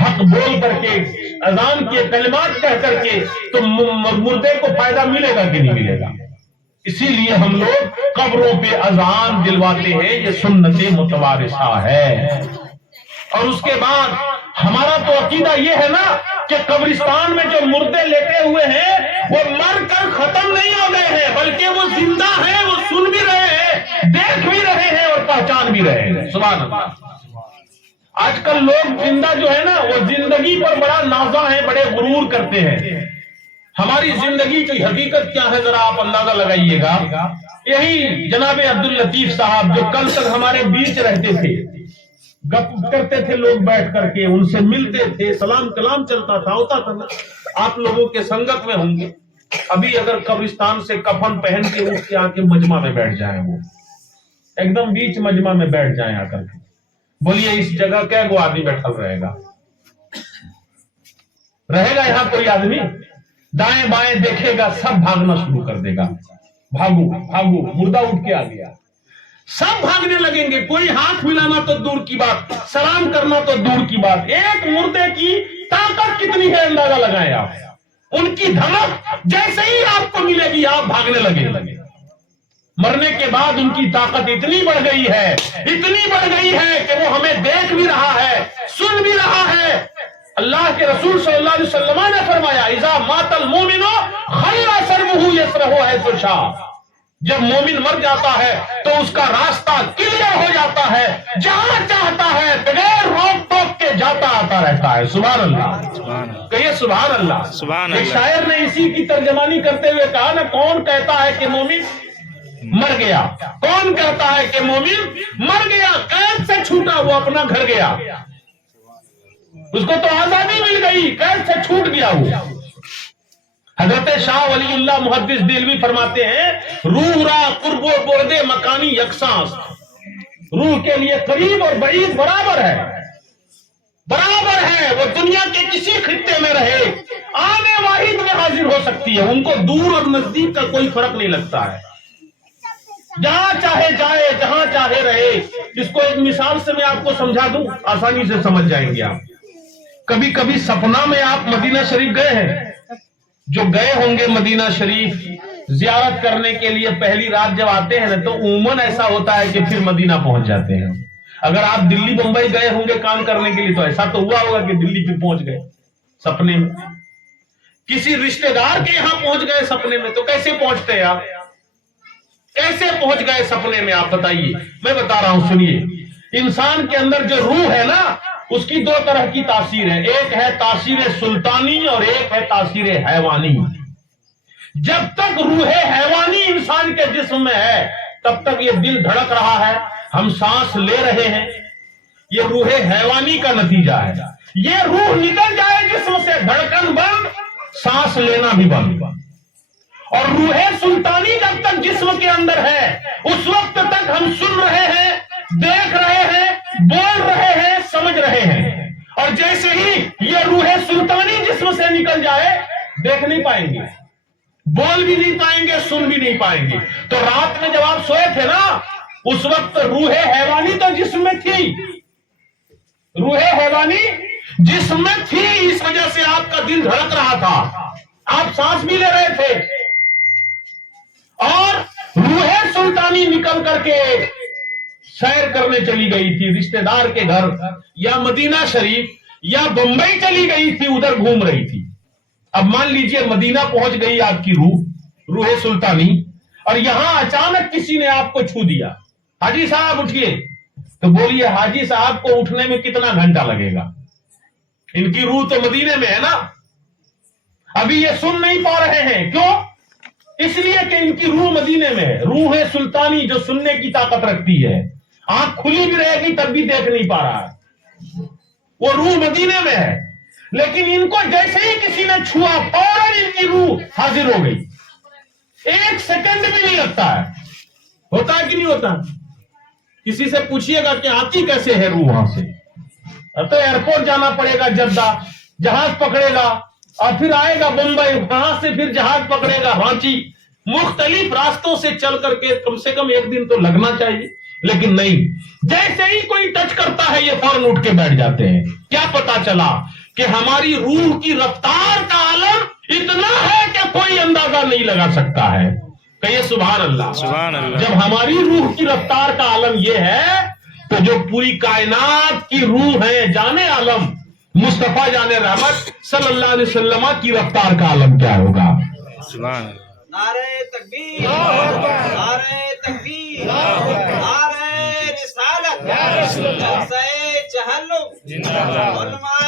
حق بول کر کے، اذان کے کلمات کہہ کر کے، تو مردے کو فائدہ ملے گا کہ نہیں ملے گا؟ اسی لیے ہم لوگ قبروں پہ اذان دلواتے ہیں. یہ سنت متوارثہ ہے. اور اس کے بعد ہمارا تو عقیدہ یہ ہے نا کہ قبرستان میں جو مردے لیٹے ہوئے ہیں وہ مر کر ختم نہیں ہو گئے ہیں، بلکہ وہ زندہ ہیں، وہ سن بھی رہے ہیں، دیکھ بھی رہے ہیں اور پہچان بھی رہے ہیں. سبحان اللہ. آج کل لوگ زندہ جو ہے نا وہ زندگی پر بڑا نازاں ہیں، بڑے غرور کرتے ہیں. ہماری زندگی کی حقیقت کیا ہے ذرا آپ اندازہ لگائیے گا. یہی جناب عبداللطیف صاحب جو کل تک ہمارے بیچ رہتے تھے، گپ کرتے تھے لوگ بیٹھ کر کے، ان سے ملتے تھے، سلام کلام چلتا تھا، ہوتا تھا نا. آپ لوگوں کے سنگت میں ہوں گے. ابھی اگر قبرستان سے کفن پہن کے اٹھ کے آ کے مجمع میں بیٹھ جائیں، وہ ایک دم بیچ مجمع میں بیٹھ جائیں آ کر کے، بولیے اس جگہ کیا وہ آدمی بیٹھا رہے گا یہاں کوئی آدمی؟ دائیں بائیں دیکھے گا، سب بھاگنا شروع کر دے گا، بھاگو بھاگو، مردہ اٹھ کے آ گیا، سب بھاگنے لگیں گے، کوئی ہاتھ ملانا تو دور کی بات، سلام کرنا تو دور کی بات۔ ایک مردے کی طاقت کتنی ہے اندازہ لگائیں آپ، ان کی دھمک جیسے ہی آپ کو ملے گی آپ بھاگنے لگے۔ مرنے کے بعد ان کی طاقت اتنی بڑھ گئی ہے کہ وہ ہمیں دیکھ بھی رہا ہے، سن بھی رہا ہے۔ اللہ کے رسول صلی اللہ علیہ وسلم نے فرمایا اذا مات المؤمن خل سربه يسره حيث شاء، جب مومن مر جاتا ہے تو اس کا راستہ کلیئر ہو جاتا ہے، جہاں چاہتا ہے بغیر روک ٹوک کے جاتا آتا رہتا ہے۔ سبحان اللہ، کہیے سبحان اللہ۔ ایک شاعر نے اسی کی ترجمانی کرتے ہوئے کہا نا، کون کہتا ہے کہ مومن مر گیا، کون کہتا ہے کہ مومن مر گیا، قید سے چھوٹا وہ اپنا گھر گیا، اس کو تو آزادی مل گئی، قید سے چھوٹ گیا وہ۔ حضرت شاہ ولی اللہ محدث دہلوی فرماتے ہیں روح را قرب و بعد مکانی یکساں، روح کے لیے قریب اور بعید برابر ہے، وہ دنیا کے کسی خطے میں رہے آنے واحد میں حاضر ہو سکتی ہے، ان کو دور اور نزدیک کا کوئی فرق نہیں لگتا ہے، جہاں چاہے جائے جہاں چاہے رہے۔ اس کو ایک مثال سے میں آپ کو سمجھا دوں، آسانی سے سمجھ جائیں گے آپ۔ کبھی کبھی سپنا میں آپ مدینہ شریف گئے ہیں؟ جو گئے ہوں گے مدینہ شریف زیارت کرنے کے لیے پہلی رات جب آتے ہیں نا تو عموماً ایسا ہوتا ہے کہ پھر مدینہ پہنچ جاتے ہیں۔ اگر آپ دلی بمبئی گئے ہوں گے کام کرنے کے لیے تو ایسا تو ہوا ہوگا کہ دلی پہ پہنچ گئے سپنے میں، کسی رشتہ دار کے یہاں پہنچ گئے سپنے میں، تو کیسے پہنچتے ہیں آپ؟ کیسے پہنچ گئے سپنے میں آپ بتائیے؟ میں بتا رہا ہوں، سنیے۔ انسان کے اندر جو روح ہے نا، اس کی دو طرح کی تاثیر ہے، ایک ہے تاثیر سلطانی اور ایک ہے تاثیر حیوانی۔ جب تک روح حیوانی انسان کے جسم میں ہے تب تک یہ دل دھڑک رہا ہے، ہم سانس لے رہے ہیں، یہ روح حیوانی کا نتیجہ ہے۔ یہ روح نکل جائے جسم سے، دھڑکن بند، سانس لینا بھی بند۔ اور روح سلطانی جب تک جسم کے اندر ہے اس وقت تک ہم سن رہے ہیں، دیکھ رہے ہیں، بول رہے ہیں، سمجھ رہے ہیں، اور جیسے ہی یہ روح سلطانی جسم سے نکل جائے دیکھ نہیں پائیں گے، بول بھی نہیں پائیں گے، سن بھی نہیں پائیں گے۔ تو رات میں جب آپ سوئے تھے نا اس وقت روح حیوانی تو جسم میں تھی، روح حیوانی جسم میں تھی، اس وجہ سے آپ کا دل دھڑک رہا تھا، آپ سانس بھی لے رہے تھے، اور روح سلطانی نکل کر کے سیر کرنے چلی گئی تھی رشتہ دار کے گھر، یا مدینہ شریف یا بمبئی چلی گئی تھی، ادھر گھوم رہی تھی۔ اب مان لیجئے مدینہ پہنچ گئی آپ کی روح سلطانی، اور یہاں اچانک کسی نے آپ کو چھو دیا، حاجی صاحب اٹھیے، تو بولیے حاجی صاحب کو اٹھنے میں کتنا گھنٹہ لگے گا؟ ان کی روح تو مدینے میں ہے نا، ابھی یہ سن نہیں پا رہے ہیں، کیوں؟ اس لیے کہ ان کی روح مدینے میں ہے، روح سلطانی جو سننے کی طاقت رکھتی ہے، آنکھ کھلی بھی رہے گی تب بھی دیکھ نہیں پا رہا ہے، وہ روح مدینے میں ہے۔ لیکن ان کو جیسے ہی کسی نے چھوا فوراً ان کی روح حاضر ہو گئی، ایک سیکنڈ بھی نہیں لگتا ہے۔ ہوتا ہے کہ نہیں ہوتا؟ کسی سے پوچھئے گا کہ آتی کیسے ہے روح وہاں سے، تو ایئرپورٹ جانا پڑے گا جدہ، جہاز پکڑے گا اور پھر آئے گا بمبئی، وہاں سے پھر جہاز پکڑے گا رانچی، مختلف راستوں سے چل کر کے کم سے کم ایک دن تو لگنا چاہیے، لیکن نہیں، جیسے ہی کوئی ٹچ کرتا ہے یہ فوراً اٹھ کے بیٹھ جاتے ہیں۔ کیا پتا چلا کہ ہماری روح کی رفتار کا عالم اتنا ہے کہ کوئی اندازہ نہیں لگا سکتا ہے۔ کہیے سبحان اللہ۔ سبحان اللہ۔ جب ہماری روح کی رفتار کا عالم یہ ہے تو جو پوری کائنات کی روح ہے جانے عالم مصطفیٰ جان رحمت صلی اللہ علیہ وسلم کی رفتار کا عالم کیا ہوگا؟ سبحان اللہ۔ نعرہ تکبیر، نعرہ تکبیر، نعرہ رسالت، جلسہ چہلم، علماء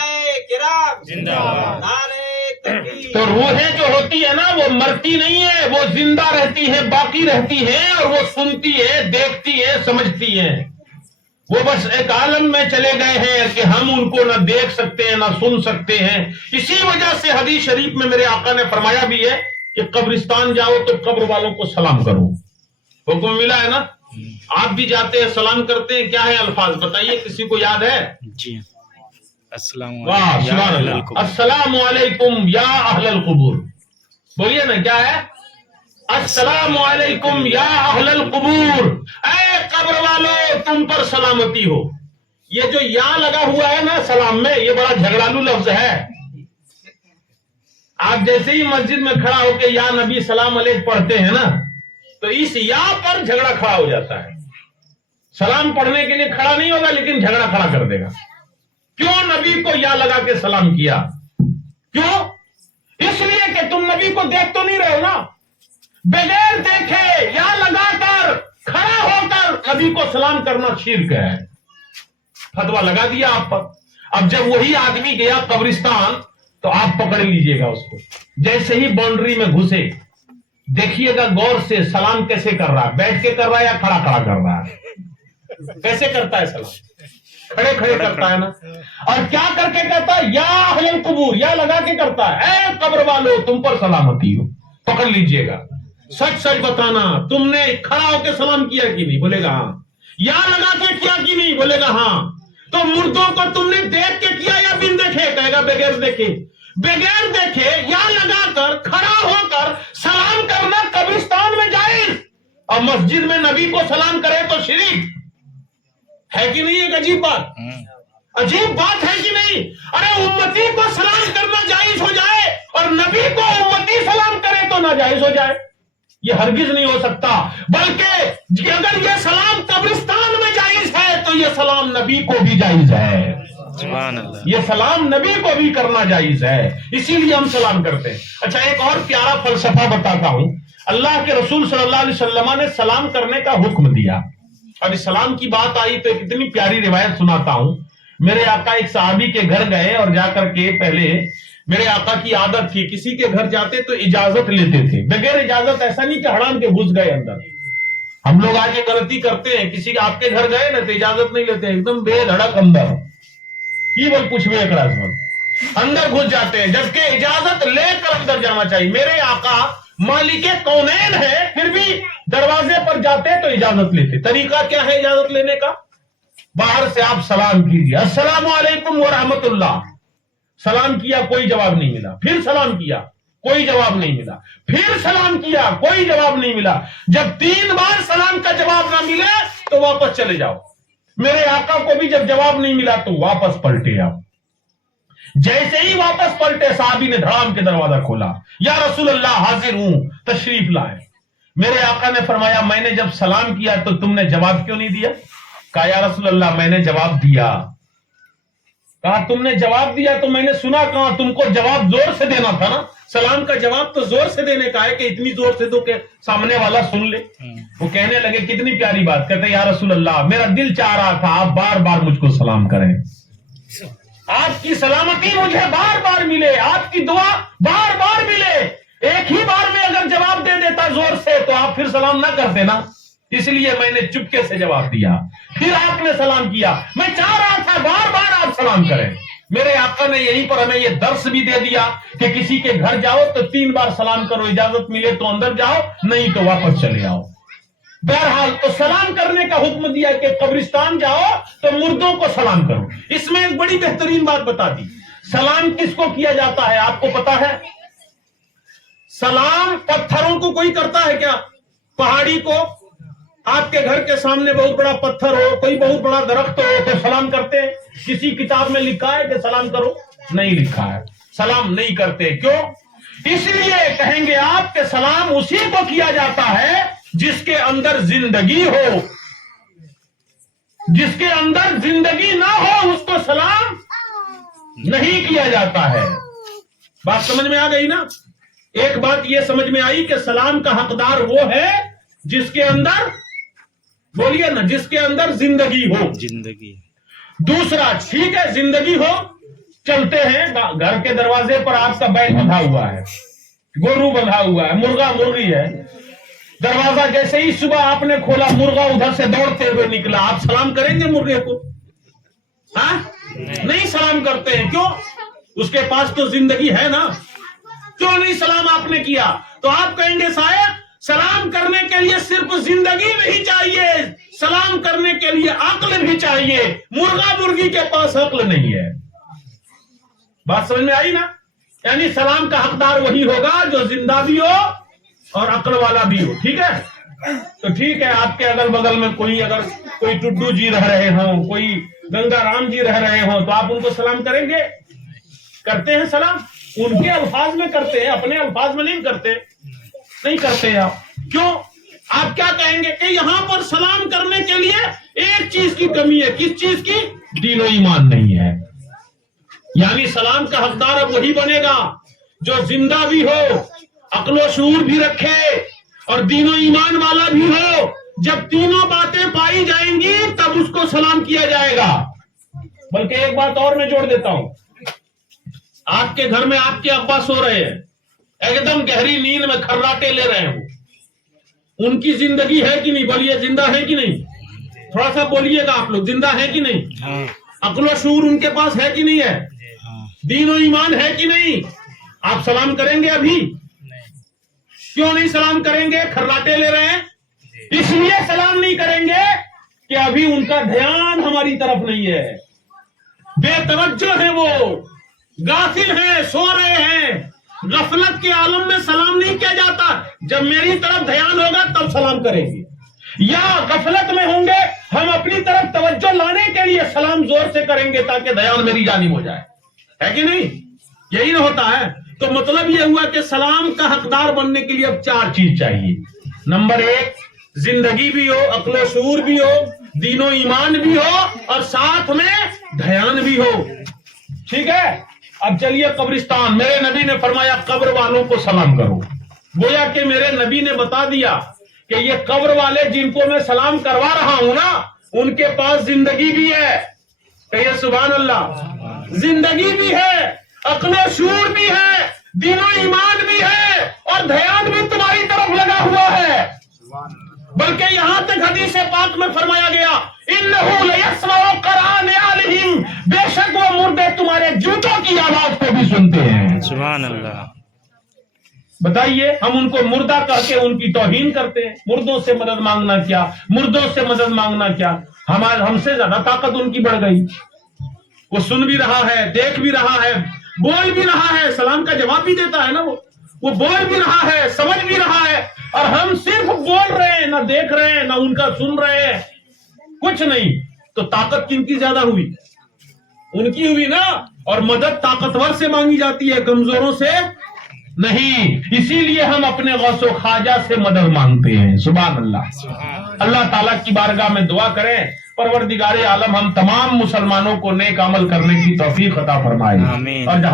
کرام، نعرہ تکبیر۔ تو روحیں جو ہوتی ہے نا وہ مرتی نہیں ہے، وہ زندہ رہتی ہیں، باقی رہتی ہیں، اور وہ سنتی ہے، دیکھتی ہے، سمجھتی ہیں۔ وہ بس ایک عالم میں چلے گئے ہیں کہ ہم ان کو نہ دیکھ سکتے ہیں نہ سن سکتے ہیں۔ اسی وجہ سے حدیث شریف میں میرے آقا نے فرمایا بھی ہے کہ قبرستان جاؤ تو قبر والوں کو سلام کرو. حکم ملا ہے نا. آپ بھی جاتے ہیں سلام کرتے ہیں, کیا ہے الفاظ بتائیے, کسی کو یاد ہے؟ جی السلام واہ علیکم سبحان یا اہل اللہ. القبور. السلام علیکم یا اہل القبور. بولیے نا کیا ہے؟ السلام علیکم یا اہل القبور, اے قبر والو تم پر سلامتی ہو. یہ جو یا لگا ہوا ہے نا سلام میں, یہ بڑا جھگڑالو لفظ ہے. آپ جیسے ہی مسجد میں کھڑا ہو کے یا نبی سلام علیک پڑھتے ہیں نا, تو اس یا پر جھگڑا کھڑا ہو جاتا ہے. سلام پڑھنے کے لیے کھڑا نہیں ہوگا لیکن جھگڑا کھڑا کر دے گا. کیوں نبی کو یا لگا کے سلام کیا؟ کیوں؟ اس لیے کہ تم نبی کو دیکھ تو نہیں رہے ہو نا. بغیر دیکھے یا لگا کر کھڑا ہو کر نبی کو سلام کرنا شرک ہے. فتوا لگا دیا آپ پر. اب جب وہی آدمی گیا قبرستان تو آپ پکڑ لیجئے گا اس کو. جیسے ہی باؤنڈری میں گھسے دیکھیے گا غور سے سلام کیسے کر رہا ہے, بیٹھ کے کر رہا ہے یا کھڑا کھڑا کر رہا ہے, کیسے کرتا ہے سلام؟ کھڑے کھڑے کرتا ہے نا. اور کیا کر کے کرتا ہے؟ یا اہل القبور, یا لگا کے کرتا ہے, اے قبر والو تم پر سلامتی ہو. پکڑ لیجئے گا. سچ سچ بتانا, تم نے کھڑا ہو کے سلام کیا کہ نہیں؟ بولے گا ہاں. یا لگا کے کیا کہ نہیں؟ بولے گا ہاں. تو مردوں کو تم نے دیکھ کے کیا یا بن دیکھے؟ کہے گا بغیر دیکھے. بغیر دیکھے یا لگا کر کھڑا ہو کر سلام کرنا قبرستان میں جائز, اور مسجد میں نبی کو سلام کرے تو شرک ہے کہ نہیں؟ ایک عجیب بات, عجیب بات ہے کہ نہیں؟ ارے امتی کو سلام کرنا جائز ہو جائے اور نبی کو امتی سلام کرے تو ناجائز ہو جائے, یہ ہرگز نہیں ہو سکتا. بلکہ اگر یہ سلام قبرستان میں جائز ہے تو یہ سلام نبی کو بھی جائز ہے. سبحان اللہ. یہ سلام نبی کو بھی کرنا جائز ہے, اسی لیے ہم سلام کرتے ہیں. اچھا ایک اور پیارا فلسفہ بتاتا ہوں. اللہ کے رسول صلی اللہ علیہ وسلم نے سلام کرنے کا حکم دیا. اب اس سلام کی بات آئی تو کتنی پیاری روایت سناتا ہوں. میرے آقا ایک صحابی کے گھر گئے اور جا کر کے پہلے میرے آقا کی عادت تھی کسی کے گھر جاتے تو اجازت لیتے تھے. بغیر اجازت, ایسا نہیں کہ ہڑام کے گھس گئے اندر. ہم لوگ آج یہ غلطی کرتے ہیں, کسی آپ کے گھر گئے نا تو اجازت نہیں لیتے, ایک دم بے دھڑک اندر کی بول پوچھ میں اندر گھس جاتے ہیں, جبکہ اجازت لے کر اندر جانا چاہیے. میرے آقا مالک کونین ہے, پھر بھی دروازے پر جاتے تو اجازت لیتے. طریقہ کیا ہے اجازت لینے کا؟ باہر سے آپ سلام کیجیے, السلام علیکم ورحمت اللہ. سلام کیا, کوئی جواب نہیں ملا. پھر سلام کیا, کوئی جواب نہیں ملا. پھر سلام کیا, کوئی جواب نہیں ملا. جب 3 بار سلام کا جواب نہ ملے تو واپس چلے جاؤ. میرے آقا کو بھی جب جواب نہیں ملا تو واپس پلٹے آپ. جیسے ہی واپس پلٹے صحابی نے دھڑام کے دروازہ کھولا, یا رسول اللہ حاضر ہوں, تشریف لائیں. میرے آقا نے فرمایا میں نے جب سلام کیا تو تم نے جواب کیوں نہیں دیا؟ کہا یا رسول اللہ میں نے جواب دیا. کہا تم نے جواب دیا تو میں نے سنا کہاں, تم کو جواب زور سے دینا تھا نا. سلام کا جواب تو زور سے دینے کا ہے کہ اتنی زور سے دو کہ سامنے والا سن لے. وہ کہنے لگے کتنی پیاری بات, کہتے یا رسول اللہ میرا دل چاہ رہا تھا آپ بار بار مجھ کو سلام کریں, آپ کی سلامتی مجھے بار بار ملے, آپ کی دعا بار بار ملے. ایک ہی بار میں اگر جواب دے دیتا زور سے تو آپ پھر سلام نہ کرتے نا, اس لیے میں نے چپکے سے جواب دیا. پھر آپ نے سلام کیا, میں چاہ رہا تھا بار بار آپ سلام کریں. میرے آقا نے یہیں پر ہمیں یہ درس بھی دے دیا کہ کسی کے گھر جاؤ تو 3 بار سلام کرو, اجازت ملے تو اندر جاؤ, نہیں تو واپس چلے آؤ. بہرحال تو سلام کرنے کا حکم دیا کہ قبرستان جاؤ تو مردوں کو سلام کرو. اس میں ایک بڑی بہترین بات بتا دی. سلام کس کو کیا جاتا ہے آپ کو پتا ہے؟ سلام پتھروں کو کوئی کرتا ہے کیا؟ پہاڑی کو, آپ کے گھر کے سامنے بہت بڑا پتھر ہو, کوئی بہت بڑا درخت ہو تو سلام کرتے ہیں؟ کسی کتاب میں لکھا ہے کہ سلام کرو؟ نہیں لکھا ہے. سلام نہیں کرتے. کیوں؟ اس لیے کہیں گے آپ کہ سلام اسی کو کیا جاتا ہے جس کے اندر زندگی ہو. جس کے اندر زندگی نہ ہو اس کو سلام نہیں کیا جاتا ہے. بات سمجھ میں آ گئی نا؟ ایک بات یہ سمجھ میں آئی کہ سلام کا حقدار وہ ہے جس کے اندر, بولیے نا, جس کے اندر زندگی ہو. زندگی. دوسرا ٹھیک ہے زندگی ہو, چلتے ہیں گھر کے دروازے پر آپ کا بیل بندھا ہوا ہے, گورو بندھا ہوا ہے, مرغا مرغی ہے. دروازہ جیسے ہی صبح آپ نے کھولا مرغا ادھر سے دوڑتے ہوئے نکلا, آپ سلام کریں گے مرغے کو؟ ہاں نہیں سلام کرتے ہیں. کیوں؟ اس کے پاس تو زندگی ہے نا. کیوں نہیں سلام آپ نے کیا؟ تو آپ کہیں گے صاحب سلام کرنے کے لیے صرف زندگی نہیں چاہیے، سلام کرنے کے لیے عقل بھی چاہیے، مرغا مرغی کے پاس عقل نہیں ہے۔ بات سمجھ میں آئی نا؟ یعنی سلام کا حقدار وہی ہوگا جو زندہ بھی ہو اور عقل والا بھی ہو، ٹھیک ہے؟ تو ٹھیک ہے، آپ کے اگل بغل میں اگر کوئی ٹڈو جی رہ رہے ہوں، کوئی گنگا رام جی رہ رہے ہوں، تو آپ ان کو سلام کریں گے؟ کرتے ہیں سلام؟ ان کے الفاظ میں کرتے ہیں، اپنے الفاظ میں نہیں کرتے، نہیں کرتے آپ۔ کیوں؟ آپ کیا کہیں گے کہ یہاں پر سلام کرنے کے لیے ایک چیز کی کمی ہے، کس چیز کی؟ دین و ایمان نہیں ہے۔ یعنی سلام کا حقدار اب وہی بنے گا جو زندہ بھی ہو، عقل و شعور بھی رکھے اور دین و ایمان والا بھی ہو۔ جب تینوں باتیں پائی جائیں گی تب اس کو سلام کیا جائے گا۔ بلکہ ایک بات اور میں جوڑ دیتا ہوں، آپ کے گھر میں آپ کے ابا سو رہے ہیں، ایک دم گہری نیند میں کھراٹے لے رہے ہوں، ان کی زندگی ہے کہ نہیں؟ بولیے، زندہ ہے کہ نہیں؟ تھوڑا سا بولیے گا آپ لوگ، زندہ ہے کہ نہیں؟ عقل و شعور ان کے پاس ہے کہ نہیں ہے؟ دین و ایمان ہے کہ نہیں؟ آپ سلام کریں گے ابھی؟ کیوں نہیں سلام کریں گے؟ کھراٹے لے رہے ہیں، اس لیے سلام نہیں کریں گے کہ ابھی ان کا دھیان ہماری طرف نہیں ہے، بے توجہ ہیں، وہ غافل ہیں، سو رہے ہیں۔ غفلت کے عالم میں سلام نہیں کیا جاتا، جب میری طرف دھیان ہوگا تب سلام کریں گے، یا غفلت میں ہوں گے ہم اپنی طرف توجہ لانے کے لیے سلام زور سے کریں گے تاکہ دھیان میری جانب ہو جائے، ہے کہ نہیں؟ یہی نہ ہوتا ہے؟ تو مطلب یہ ہوا کہ سلام کا حقدار بننے کے لیے اب 4 چیز چاہیے۔ نمبر 1، زندگی بھی ہو، عقل و شعور بھی ہو، دین و ایمان بھی ہو اور ساتھ میں دھیان بھی ہو، ٹھیک ہے؟ اب چلیے قبرستان، میرے نبی نے فرمایا قبر والوں کو سلام کرو، گویا کہ میرے نبی نے بتا دیا کہ یہ قبر والے جن کو میں سلام کروا رہا ہوں نا، ان کے پاس زندگی بھی ہے، کہیے سبحان اللہ، زندگی بھی ہے، عقل و شعور بھی ہے، دین و ایمان بھی ہے اور دھیان بھی تمہاری طرف لگا ہوا ہے۔ بلکہ یہاں تک حدیث پاک میں فرمایا گیا انہو لیسمع قرآن آلہم، بے شک وہ مردے تمہارے جوتوں کی آواز کو بھی سنتے ہیں۔ سبحان اللہ۔ بتائیے، ہم ان کو مردہ کہہ کے ان کی توہین کرتے ہیں۔ مردوں سے مدد مانگنا کیا، مردوں سے مدد مانگنا کیا، ہم سے زیادہ طاقت ان کی بڑھ گئی۔ وہ سن بھی رہا ہے، دیکھ بھی رہا ہے، بول بھی رہا ہے، سلام کا جواب بھی دیتا ہے نا، وہ بول بھی رہا ہے، سمجھ بھی رہا ہے، اور ہم صرف بول رہے ہیں، نہ دیکھ رہے ہیں، نہ ان کا سن رہے ہیں، کچھ نہیں۔ تو طاقت کن کی زیادہ ہوئی؟ ان کی ہوئی نا۔ اور مدد طاقتور سے مانگی جاتی ہے، کمزوروں سے نہیں۔ اسی لیے ہم اپنے غوث و خواجہ سے مدد مانگتے ہیں۔ سبحان اللہ۔ اللہ تعالیٰ کی بارگاہ میں دعا کریں پروردگار عالم ہم تمام مسلمانوں کو نیک عمل کرنے کی توفیق عطا فرمائے، اور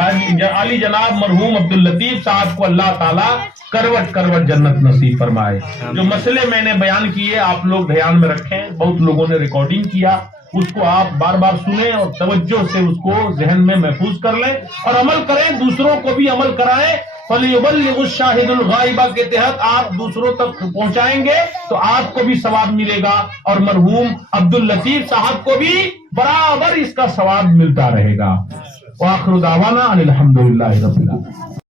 علی جناب مرحوم عبداللطیف صاحب کو اللہ تعالیٰ کروٹ کروٹ جنت نصیب فرمائے۔ جو مسئلے میں نے بیان کیے آپ لوگ دھیان میں رکھیں، بہت لوگوں نے ریکارڈنگ کیا، اس کو آپ بار بار سنیں اور توجہ سے اس کو ذہن میں محفوظ کر لیں اور عمل کریں، دوسروں کو بھی عمل کرائیں۔ فَلْيُبَلِّغُ الشَّاهِدُ الْغَائِبَ کے تحت آپ دوسروں تک پہنچائیں گے تو آپ کو بھی ثواب ملے گا اور مرحوم عبداللطیف صاحب کو بھی برابر اس کا ثواب ملتا رہے گا۔ وآخر دعوانا ان الحمدللہ رب العالمین۔